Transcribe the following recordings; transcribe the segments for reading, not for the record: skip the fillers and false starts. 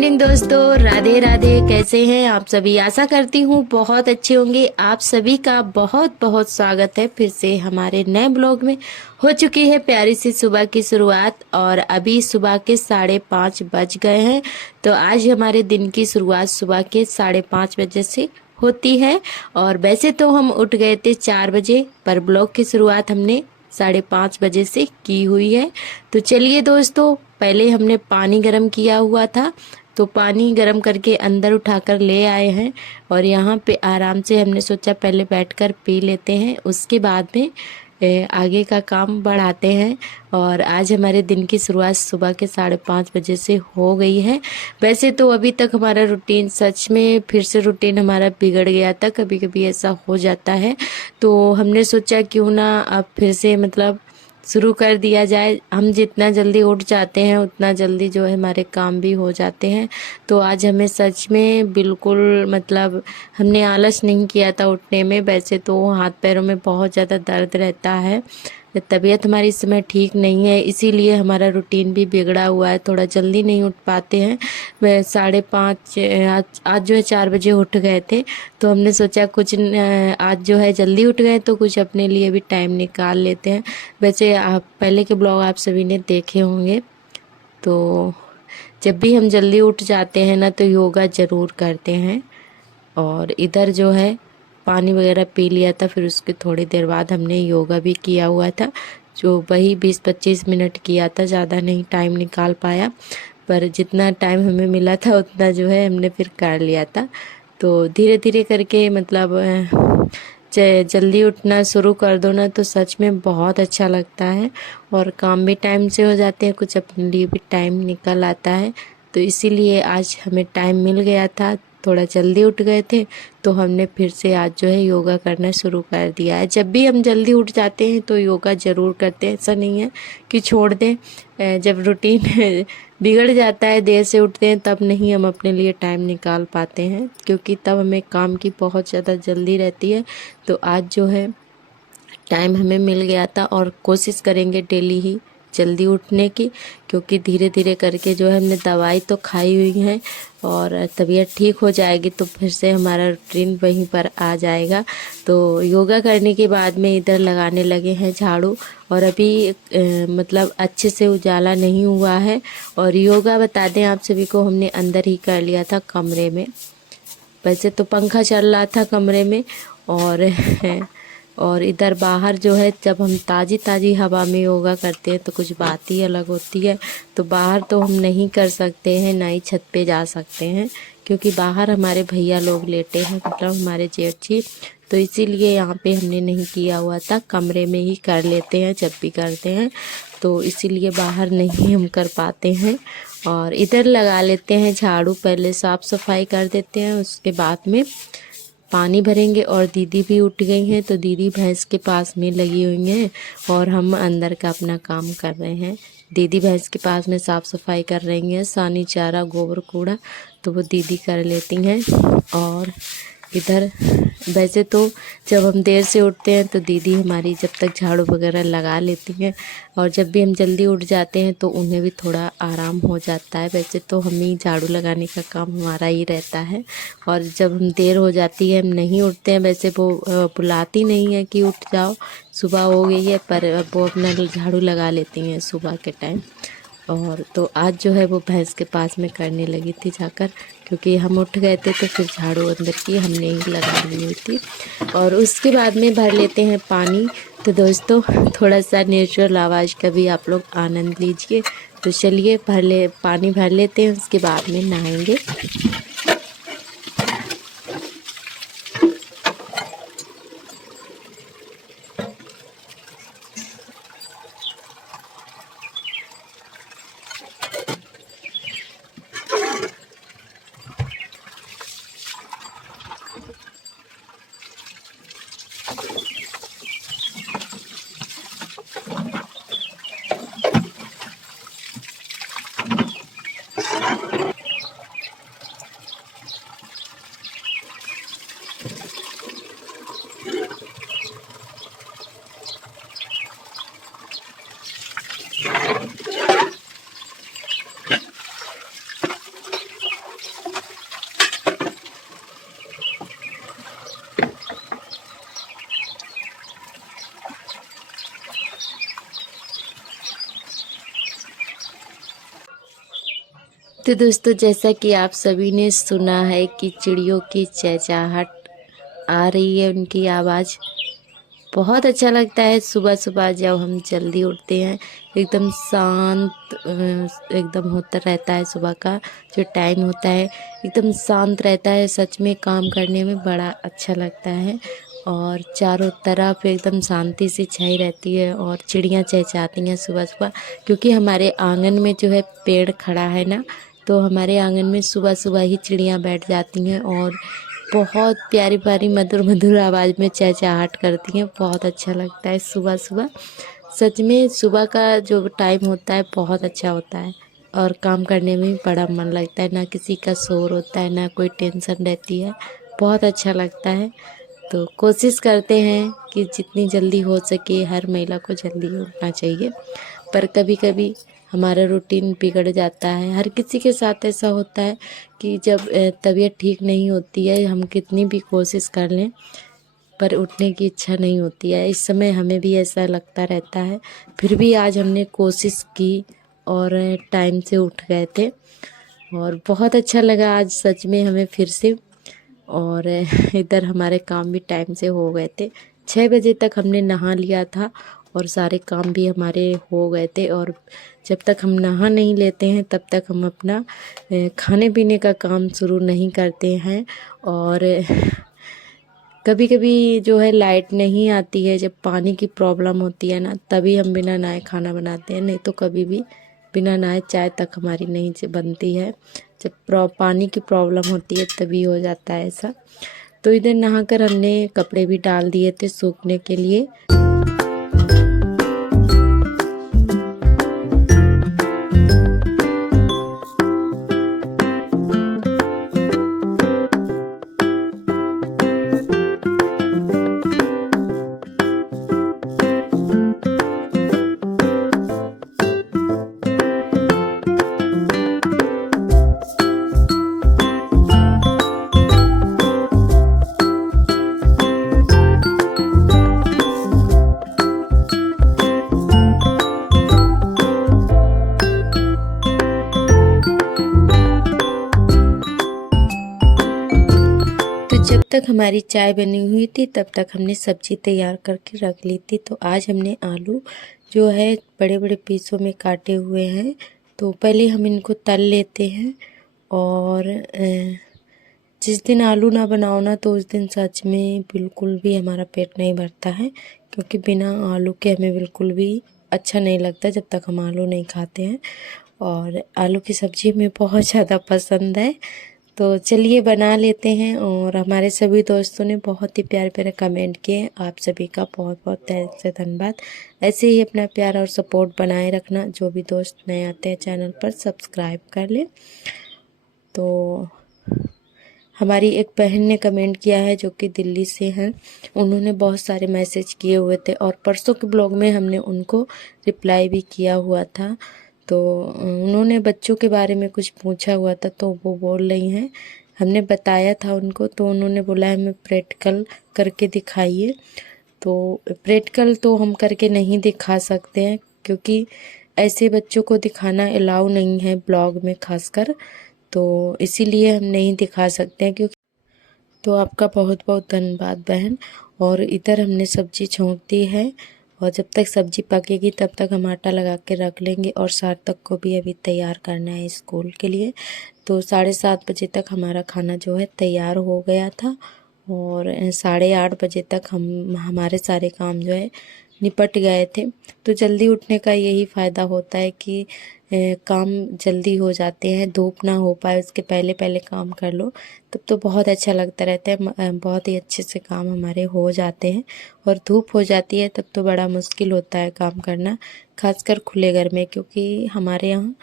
Morning दोस्तों, राधे राधे। कैसे हैं आप सभी? आशा करती हूँ बहुत अच्छे होंगे। आप सभी का बहुत बहुत स्वागत है फिर से हमारे नए ब्लॉग में। हो चुकी है प्यारी सी सुबह की शुरुआत और अभी सुबह के 5:30 बज गए हैं। तो आज हमारे दिन की शुरुआत सुबह के 5:30 बजे से होती है। और वैसे तो हम उठ गए थे 4 बजे, पर ब्लॉग की शुरुआत हमने 5:30 बजे से की हुई है। तो चलिए दोस्तों, पहले हमने पानी गर्म किया हुआ था, तो पानी गर्म करके अंदर उठाकर ले आए हैं और यहाँ पे आराम से हमने सोचा पहले बैठकर पी लेते हैं, उसके बाद में आगे का काम बढ़ाते हैं। और आज हमारे दिन की शुरुआत सुबह के 5:30 बजे से हो गई है। वैसे तो अभी तक हमारा रूटीन, सच में फिर से रूटीन हमारा बिगड़ गया था, कभी कभी ऐसा हो जाता है। तो हमने सोचा क्यों ना अब फिर से शुरू कर दिया जाए। हम जितना जल्दी उठ जाते हैं उतना जल्दी जो है हमारे काम भी हो जाते हैं। तो आज हमें सच में बिल्कुल हमने आलस नहीं किया था उठने में। वैसे तो हाथ पैरों में बहुत ज़्यादा दर्द रहता है, तबीयत हमारी इस समय ठीक नहीं है, इसीलिए हमारा रूटीन भी बिगड़ा हुआ है, थोड़ा जल्दी नहीं उठ पाते हैं। वह 5:30 आज जो है 4 बजे उठ गए थे। तो हमने सोचा कुछ आज जो है जल्दी उठ गए तो कुछ अपने लिए भी टाइम निकाल लेते हैं। वैसे आप पहले के ब्लॉग आप सभी ने देखे होंगे। तो जब भी हम जल्दी उठ जाते हैं ना तो योगा ज़रूर करते हैं। और इधर जो है पानी वगैरह पी लिया था, फिर उसके थोड़ी देर बाद हमने योगा भी किया हुआ था, जो वही 20-25 मिनट किया था, ज़्यादा नहीं टाइम निकाल पाया, पर जितना टाइम हमें मिला था उतना जो है हमने फिर कर लिया था। तो धीरे धीरे करके जल्दी उठना शुरू कर दो ना तो सच में बहुत अच्छा लगता है और काम भी टाइम से हो जाते हैं, कुछ अपने लिए भी टाइम निकल आता है। तो इसीलिए आज हमें टाइम मिल गया था, थोड़ा जल्दी उठ गए थे, तो हमने फिर से आज जो है योगा करना शुरू कर दिया है। जब भी हम जल्दी उठ जाते हैं तो योगा ज़रूर करते हैं, ऐसा नहीं है कि छोड़ दें। जब रूटीन बिगड़ जाता है, देर से उठते हैं, तब नहीं हम अपने लिए टाइम निकाल पाते हैं, क्योंकि तब हमें काम की बहुत ज़्यादा जल्दी रहती है। तो आज जो है टाइम हमें मिल गया था और कोशिश करेंगे डेली ही जल्दी उठने की, क्योंकि धीरे धीरे करके जो है हमने दवाई तो खाई हुई है और तबीयत ठीक हो जाएगी तो फिर से हमारा रूटीन वहीं पर आ जाएगा। तो योगा करने के बाद में इधर लगाने लगे हैं झाड़ू, और अभी अच्छे से उजाला नहीं हुआ है। और योगा बता दें आप सभी को, हमने अंदर ही कर लिया था कमरे में। वैसे तो पंखा चल रहा था कमरे में, और और इधर बाहर जो है जब हम ताज़ी ताज़ी हवा में योगा करते हैं तो कुछ बात ही अलग होती है। तो बाहर तो हम नहीं कर सकते हैं, ना ही छत पे जा सकते हैं, क्योंकि बाहर हमारे भैया लोग लेटे हैं, हमारे जेठ जी। तो इसीलिए यहाँ पे हमने नहीं किया हुआ था, कमरे में ही कर लेते हैं जब भी करते हैं, तो इसीलिए बाहर नहीं हम कर पाते हैं। और इधर लगा लेते हैं झाड़ू, पहले साफ़ सफाई कर देते हैं, उसके बाद में पानी भरेंगे। और दीदी भी उठ गई हैं, तो दीदी भैंस के पास में लगी हुई हैं और हम अंदर का अपना काम कर रहे हैं। दीदी भैंस के पास में साफ़ सफाई कर रही हैं, सानी चारा गोबर कूड़ा तो वो दीदी कर लेती हैं। और इधर वैसे तो जब हम देर से उठते हैं तो दीदी हमारी जब तक झाड़ू वगैरह लगा लेती हैं, और जब भी हम जल्दी उठ जाते हैं तो उन्हें भी थोड़ा आराम हो जाता है। वैसे तो हम ही झाड़ू लगाने का काम हमारा ही रहता है, और जब हम देर हो जाती है, हम नहीं उठते हैं, वैसे वो बुलाती नहीं है कि उठ जाओ सुबह हो गई है, पर वो अपना झाड़ू लगा लेती हैं सुबह के टाइम। और तो आज जो है वो भैंस के पास में करने लगी थी जाकर, क्योंकि हम उठ गए थे तो फिर झाड़ू अंदर की हमने ही लगा ली हुई थी। और उसके बाद में भर लेते हैं पानी। तो दोस्तों, थोड़ा सा नेचुरल आवाज़ का भी आप लोग आनंद लीजिए। तो चलिए पानी भर लेते हैं, उसके बाद में नहाएंगे। तो दोस्तों, जैसा कि आप सभी ने सुना है कि चिड़ियों की चहचहाहट आ रही है, उनकी आवाज़ बहुत अच्छा लगता है। सुबह सुबह जब हम जल्दी उठते हैं, एकदम शांत एकदम होता रहता है। सुबह का जो टाइम होता है एकदम शांत रहता है, सच में काम करने में बड़ा अच्छा लगता है। और चारों तरफ एकदम शांति सी छाई रहती है और चिड़ियाँ चहचहाती हैं सुबह सुबह, क्योंकि हमारे आंगन में जो है पेड़ खड़ा है ना, तो हमारे आंगन में सुबह सुबह ही चिड़ियाँ बैठ जाती हैं और बहुत प्यारी प्यारी मधुर मधुर आवाज़ में चहचहाहट करती हैं। बहुत अच्छा लगता है सुबह सुबह। सच में सुबह का जो टाइम होता है बहुत अच्छा होता है और काम करने में भी बड़ा मन लगता है। ना किसी का शोर होता है, ना कोई टेंशन रहती है, बहुत अच्छा लगता है। तो कोशिश करते हैं कि जितनी जल्दी हो सके हर महिला को जल्दी उठना चाहिए, पर कभी कभी हमारा रूटीन बिगड़ जाता है। हर किसी के साथ ऐसा होता है कि जब तबीयत ठीक नहीं होती है, हम कितनी भी कोशिश कर लें पर उठने की इच्छा नहीं होती है। इस समय हमें भी ऐसा लगता रहता है, फिर भी आज हमने कोशिश की और टाइम से उठ गए थे और बहुत अच्छा लगा आज सच में हमें फिर से। और इधर हमारे काम भी टाइम से हो गए थे। 6 बजे तक हमने नहा लिया था और सारे काम भी हमारे हो गए थे। और जब तक हम नहा नहीं लेते हैं तब तक हम अपना खाने पीने का काम शुरू नहीं करते हैं। और कभी कभी जो है लाइट नहीं आती है, जब पानी की प्रॉब्लम होती है ना, तभी हम बिना नहाए खाना बनाते हैं, नहीं तो कभी भी बिना नहाए चाय तक हमारी नहीं बनती है। जब पानी की प्रॉब्लम होती है तभी हो जाता है ऐसा। तो इधर नहाकर हमने कपड़े भी डाल दिए थे सूखने के लिए। जब तक हमारी चाय बनी हुई थी तब तक हमने सब्जी तैयार करके रख ली थी। तो आज हमने आलू जो है बड़े बड़े पीसों में काटे हुए हैं, तो पहले हम इनको तल लेते हैं। और जिस दिन आलू ना बनाओ ना, तो उस दिन सच में बिल्कुल भी हमारा पेट नहीं भरता है, क्योंकि बिना आलू के हमें बिल्कुल भी अच्छा नहीं लगता जब तक हम आलू नहीं खाते हैं। और आलू की सब्ज़ी हमें बहुत ज़्यादा पसंद है, तो चलिए बना लेते हैं। और हमारे सभी दोस्तों ने बहुत ही प्यारे प्यारे कमेंट किए, आप सभी का बहुत बहुत तहे से धन्यवाद। ऐसे ही अपना प्यार और सपोर्ट बनाए रखना। जो भी दोस्त नए आते हैं चैनल पर सब्सक्राइब कर ले। तो हमारी एक बहन ने कमेंट किया है जो कि दिल्ली से हैं, उन्होंने बहुत सारे मैसेज किए हुए थे और परसों के ब्लॉग में हमने उनको रिप्लाई भी किया हुआ था। तो उन्होंने बच्चों के बारे में कुछ पूछा हुआ था, तो वो बोल रही हैं, हमने बताया था उनको, तो उन्होंने बोला है हमें प्रैक्टिकल करके दिखाइए। तो प्रैक्टिकल तो हम करके नहीं दिखा सकते हैं, क्योंकि ऐसे बच्चों को दिखाना अलाउ नहीं है ब्लॉग में खासकर, तो इसीलिए हम नहीं दिखा सकते हैं। क्योंकि तो आपका बहुत बहुत धन्यवाद बहन। और इधर हमने सब्जी छोंक दी है और जब तक सब्जी पकेगी तब तक हम आटा लगा के रख लेंगे। और सार्थक को भी अभी तैयार करना है स्कूल के लिए। तो 7:30 बजे तक हमारा खाना जो है तैयार हो गया था और 8:30 बजे तक हमारे सारे काम जो है निपट गए थे। तो जल्दी उठने का यही फ़ायदा होता है कि काम जल्दी हो जाते हैं, धूप ना हो पाए उसके पहले पहले काम कर लो, तब तो बहुत अच्छा लगता रहता है, बहुत ही अच्छे से काम हमारे हो जाते हैं। और धूप हो जाती है तब तो बड़ा मुश्किल होता है काम करना, खासकर खुले घर में, क्योंकि हमारे यहाँ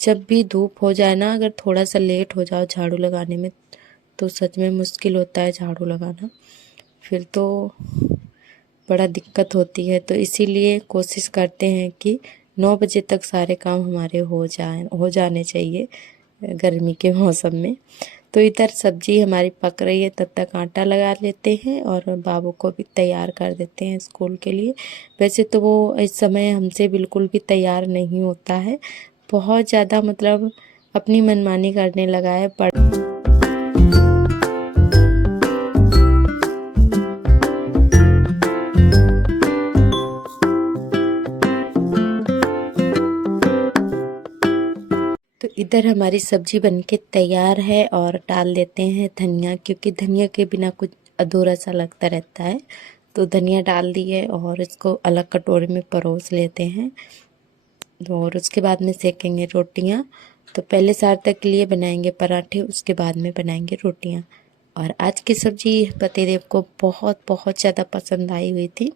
जब भी धूप हो जाए ना, अगर थोड़ा सा लेट हो जाओ झाड़ू लगाने में, तो सच में मुश्किल होता है झाड़ू लगाना, फिर तो बड़ा दिक्कत होती है। तो इसीलिए कोशिश करते हैं कि 9 बजे तक सारे काम हमारे हो जाने चाहिए गर्मी के मौसम में। तो इधर सब्जी हमारी पक रही है, तब तक आटा लगा लेते हैं और बाबू को भी तैयार कर देते हैं स्कूल के लिए। वैसे तो वो इस समय हमसे बिल्कुल भी तैयार नहीं होता है, बहुत ज़्यादा मतलब अपनी मनमानी करने लगा है। तो इधर हमारी सब्जी बनके तैयार है और डाल देते हैं धनिया, क्योंकि धनिया के बिना कुछ अधूरा सा लगता रहता है। तो धनिया डाल दिए और इसको अलग कटोरी में परोस लेते हैं। और उसके बाद में सेकेंगे रोटियां। तो पहले सार्थक के लिए बनाएंगे पराठे, उसके बाद में बनाएंगे रोटियां। और आज की सब्जी पतिदेव को बहुत बहुत ज़्यादा पसंद आई हुई थी,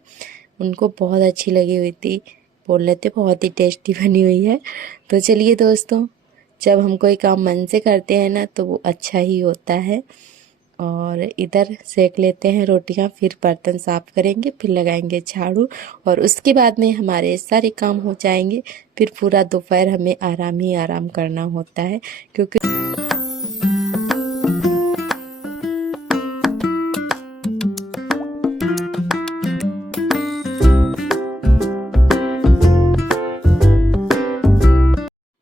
उनको बहुत अच्छी लगी हुई थी, बोल रहे थे बहुत ही टेस्टी बनी हुई है। तो चलिए दोस्तों, जब हम कोई काम मन से करते हैं ना तो वो अच्छा ही होता है। और इधर सेक लेते हैं रोटियां, फिर बर्तन साफ करेंगे, फिर लगाएंगे झाड़ू और उसके बाद में हमारे सारे काम हो जाएंगे। फिर पूरा दोपहर हमें आराम ही आराम करना होता है, क्योंकि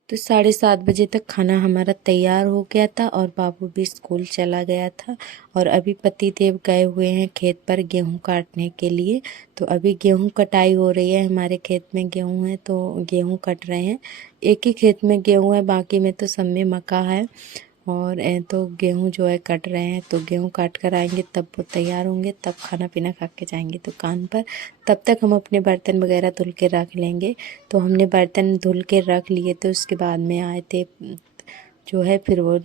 तो 7:30 बजे तक खाना हमारा तैयार हो गया था और बाबू भी स्कूल चला गया था। और अभी पतिदेव गए हुए हैं खेत पर गेहूं काटने के लिए। तो अभी गेहूं कटाई हो रही है, हमारे खेत में गेहूं है तो गेहूं कट रहे हैं। एक ही खेत में गेहूं है, बाकी में तो सब में मक्का है। और तो गेहूं जो है कट रहे हैं, तो गेहूं काट कर आएंगे तब वो तैयार होंगे, तब खाना पीना खा के जाएंगे दुकान पर। तब तक हम अपने बर्तन वगैरह धुल के रख लेंगे। तो हमने बर्तन धुल के रख लिए थे, उसके बाद में आए थे जो है, फिर वो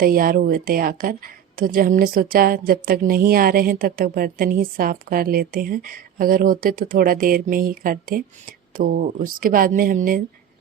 तैयार हुए थे आकर। तो जब हमने सोचा जब तक नहीं आ रहे हैं तब तक बर्तन ही साफ़ कर लेते हैं, अगर होते तो थोड़ा देर में ही करते। तो उसके बाद में हमने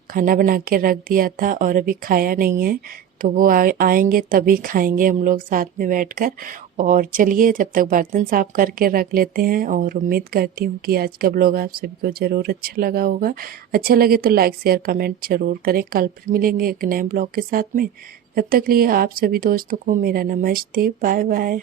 खाना बना के रख दिया था और अभी खाया नहीं है, तो वो आएंगे तभी खाएंगे हम लोग साथ में बैठकर। और चलिए जब तक बर्तन साफ़ करके रख लेते हैं। और उम्मीद करती हूँ कि आज का ब्लॉग आप सभी को ज़रूर अच्छा लगा होगा। अच्छा लगे तो लाइक शेयर कमेंट ज़रूर करें। कल फिर मिलेंगे एक नए ब्लॉग के साथ में। तब तक लिए आप सभी दोस्तों को मेरा नमस्ते, बाय बाय।